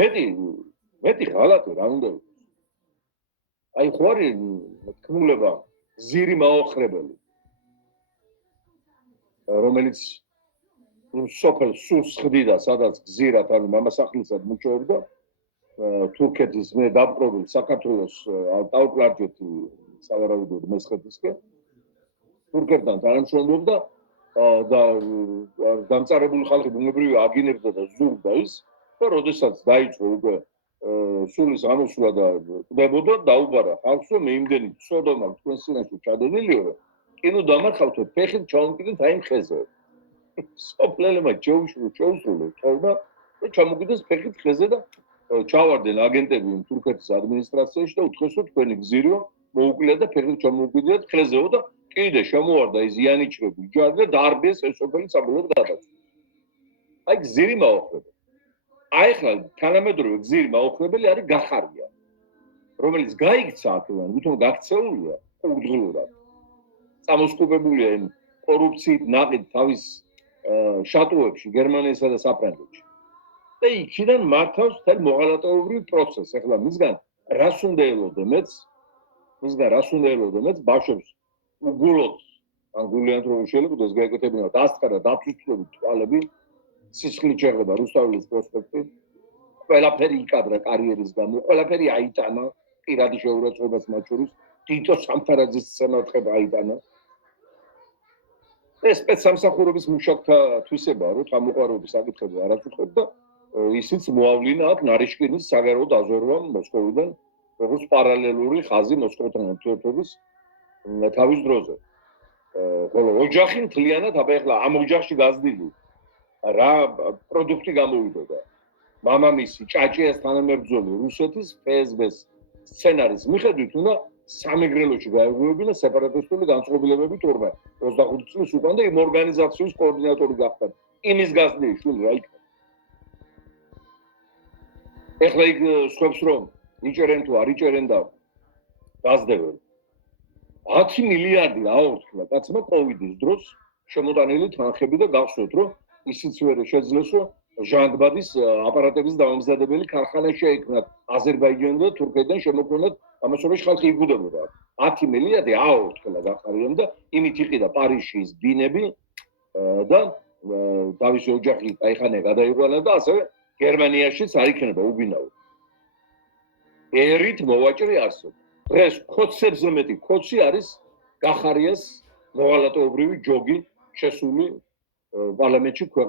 მეტი ღალატი რა უნდა იყოს. აი ხო არის თქმულება გზირი მაოხრებელი, რომელიც სოფელ სულს ხდიდა, სადაც გზირად ანუ მამასახლისად მუშაობდა თურქეთის მე დაპყრობილ საქართველოს ტაო-კლარჯეთი სავარაუდოდ მესხეთისკენ თურქებთან თანამშრომლობდა და დამწარებული ხალხი ბუნებრივი აგინებდა და ზურდა ის და როდესაც დაიწყო უკვე სულის გამოსვლა და კვდებოდა დაუბარა ხალხს რომ მე იმდენი ცოდომა თქვენს წინაშე ჩადენილიო რომ კინო დამარხავთო ფეხით ჩავმკიდეთ აი იმ ხეზე სოფლელებმა ჩაუსრულე თორდა და ჩამოგიდეს ფეხით ხეზე და ჩავარდნენ აგენტები თურქეთის ადმინისტრაციაში და უთხრეს რომ თქვენი გზირიო მოუკლია და ფეხით ჩამოგიდეთ ხეზეო და კიდე შემოვარდა ის იანიჩრები ჯარი და დაარბიეს ეს სოფელი საბოლოოდ გადაწვა. აი გზირი მაოხრებელი. აი ხლა თანამედროვე გზირი მაოხრებელი არის გახარია, რომელიც გაიქცა აქედან, ვითომ გაქცეულია კურდღლურად. წამოსკუპებულია იმ კორუფციით ნაყიდ თავის შატუებში, გერმანიასა და საფრანგეთში. და იქიდან მართავს თელ მოღალატეობრივ პროცესს. ეხლა მისგან რას უნდა ელოდე მეც ბავშვებს უგულოთ ან გულიანთ რომ შეიძლება ეს გაეკეთებინათ ასწრა დათვისწლობით თვალები სისხლით შეღება რუსთაველის პროსპექტი ყველაფერი იკადრა კარიერის გამო ყველაფერი აიტანა პირადი შეურაცხყოფას მათ შორის თითო სამთარაძის სცენათხება აიტანა ეს სპეცსამსახურების მუშაკთა თვისებაა რომ თამოყვარეობის საკითხებზე არაც უხებ და ისიც მოავლინა აქ ნარიშკინის საგარეო დაზვერვამ მოსკოვიდან როგორც პარალელური ხაზი მოსკოვთან ურთიერთობის თავის დროზე. ხოლო ოჯახი მთლიანად აბა ეხლა ამ ოჯახში გაზრდილი რა პროდუქტი გამოვიდოდა. მამამისი ჭაჭიას თანამებრძოლი რუსეთის ფსბ-ს სცენარის მიხედვით უნდა სამეგრელოში გაეღვივებინა სეპარატისტული განწყობილებები თურმე 25 წლის უკან და იმ ორგანიზაციის კოორდინატორი გახდა. იმის გაზრდილი შვილი რა იქნება. ეხლა იქ სხვებს რომ იჭერენ თუ არ იჭერენ და გაზრდებენ 10 მილიარდი აორთქლა კაცმა კოვიდის დროს შემოტანილი თანხები და გახსოვთ რომ ისიც ვერ შეძლეს რომ ჟანგბადის აპარატების დამამზადებელი ქარხანა შეიქმნათ აზერბაიჯანიდან და თურქეთიდან შემოქმნათ ამასობაში ხალხი იგუდებოდა 10 მილიარდი აორთქლა გახარიამ და იმით იყიდა პარიზში ბინები და თავისი ოჯახი აიხანე გადაიყვანა და ასევე გერმანიაშიც არ იქნება უბინაო ერით მოვაჭრე არსებობს დღეს ქოცებზე მეტი ქოცი არის გახარიას მოღალატეობრივი ჯოგი შესული პარლამენტში ქვეყნის